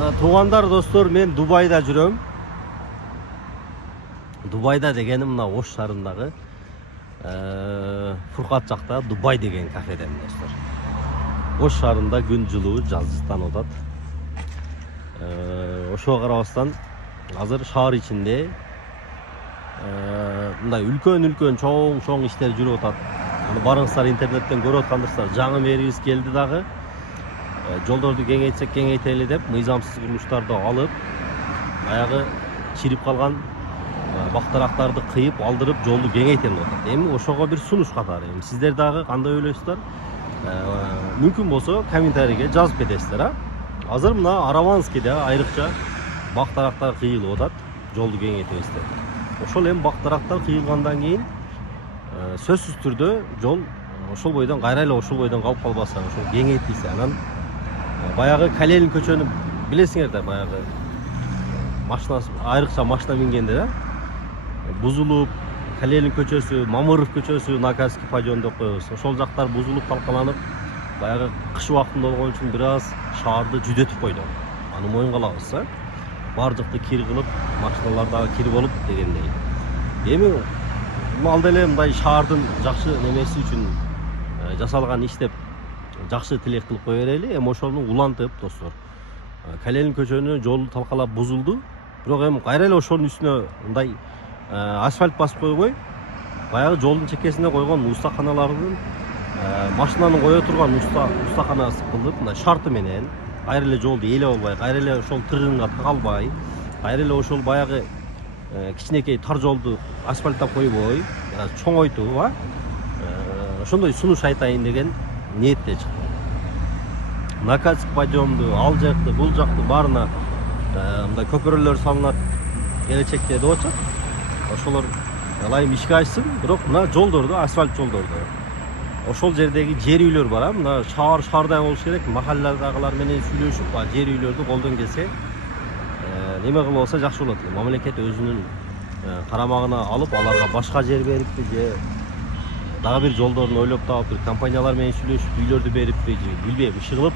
Туғандар, достор, мен Дубайда жүрөм. Дубайда дегенім мына Ош шаарындағы Фуркат жақта Дубай деген кафедемін, достор. Ош шаарында күн жылуу, жаздыктан отат. Ошого карабастан азыр шаар ичинде мындай үлкөн чоң иштер жүрүп атат. Аны барыңыздар интернеттен көрүп аткандырсыздар. Жаңы мэрибиз келди дагы. Жолдорду кеңейтсек кеңейтели деп мыйзамсыз курулуштарды алып, баягы чирип калган бактарактарды кыйып, алдырып, жолду кеңейтем деп атат. Эми ошого бир сунуш катары. Сиздер дагы кандай ойлойсуздар? Мүмкүн болсо комментарийге жазып кетесиздер, а? Азыр мына Араванскийде айрыкча бактарактар кыйылып атат, жолду кеңейтебиз деп. Ошол эми бактарактар кыйылгандан кийин сөзсүз түрдө жол ошол бойдон кайра эле ошол бойдон калып калбаса, ошол кеңейтилсе, анан баягы Калелин көчөнү билесиңер да, баягы машина айрыкча машина мингенде бузулуп, Калелин көчөсү, Мамыров көчөсү, Наказский подъем деп коебуз. Ошол жактар бузулуп, талкаланып, баягы кыш убактында болгон үчүн бир аз шаарды жүдөтүп койду. Аны моюнга алабыз, бар жакты кир кылып, машиналар дагы кир болуп дегендей. Эми ал деле мындай шаардын жакшы немеси үчүн жасалган иш деп жакшы тилек кылып кое берели. Эми ошону улантып, достор, Калелин көчөнү жолу талкалап бузулду. Бирок эми кайра эле ошонун үстүнө мындай асфальт басып койбой, баягы жолдун чекесине койгон устаканалардын машинаны кое турган устаканасы кылып, мындай шарты менен кайра эле жолду ээлеп албай, кайра эле ошол тыгынга тыгалбай, кайра эле ошол баягы кичинекей тар жолду асфальттап койбой, чоңойтуп, ошондой сунуш айтайын деген ниетте чыкты. Наказский подъемду, ал жакты, бул жакты баарына мындай көпүрөлөр салынат келечекте деп атышат. Ошолор ылайым ишке ашсын, бирок мына жолдорду, асфальт жолдорду, ошол жердеги жер үйлөр бар, мына шаардай болуш керек, махалладагылар менен сүйлөшүп, жер үйлөрдү колдон келсе неме кылып алса жакшы болот. Мамлекет өзүнүн карамагына алып, аларга башка жер берипти же дагы бир жолдорун ойлоп таап, бир компаниялар менен сүйлөшүп үйлөрдү берипти же билбейм, иши кылып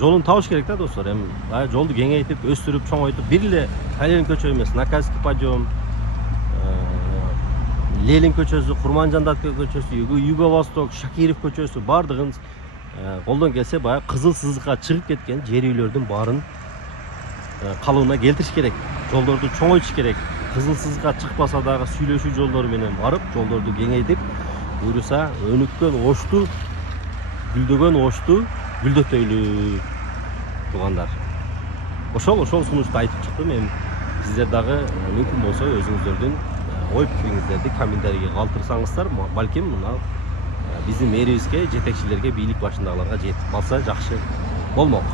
жолун табыш керек да, достор. Эми жолду кеңейтип, өстүрүп, чоңойтуп, бир эле Калелин көчө эмес, Наказский подъем, Ленин көчөсү, Курманжандат көчөсү, Юго-Восток, Шакиров көчөсү бардыгын колдон келсе баягы кызыл сызыкка чыгып кеткен жер үйлөрдүн баарын калыбына келтириш керек. Жолдорду чоңойтуш керек. Кызыл сызыкка чыкпаса дагы сүйлөшүү жолдору менен барып, жолдорду кеңейтип, буюрса өнүккөн Ошту, гүлдөгөн Ошту гүлдөтөйлү, туугандар. Ошол сунушту айтып чыктым. Эми сиздер дагы мүмкүн болсо өзүңүздөрдүн ой пикириңиздерди комментарийге калтырсаңыздар, балким мына биздин мэрибизге, жетекчилерге, бийлик башындагыларга жетип калса жакшы болмок.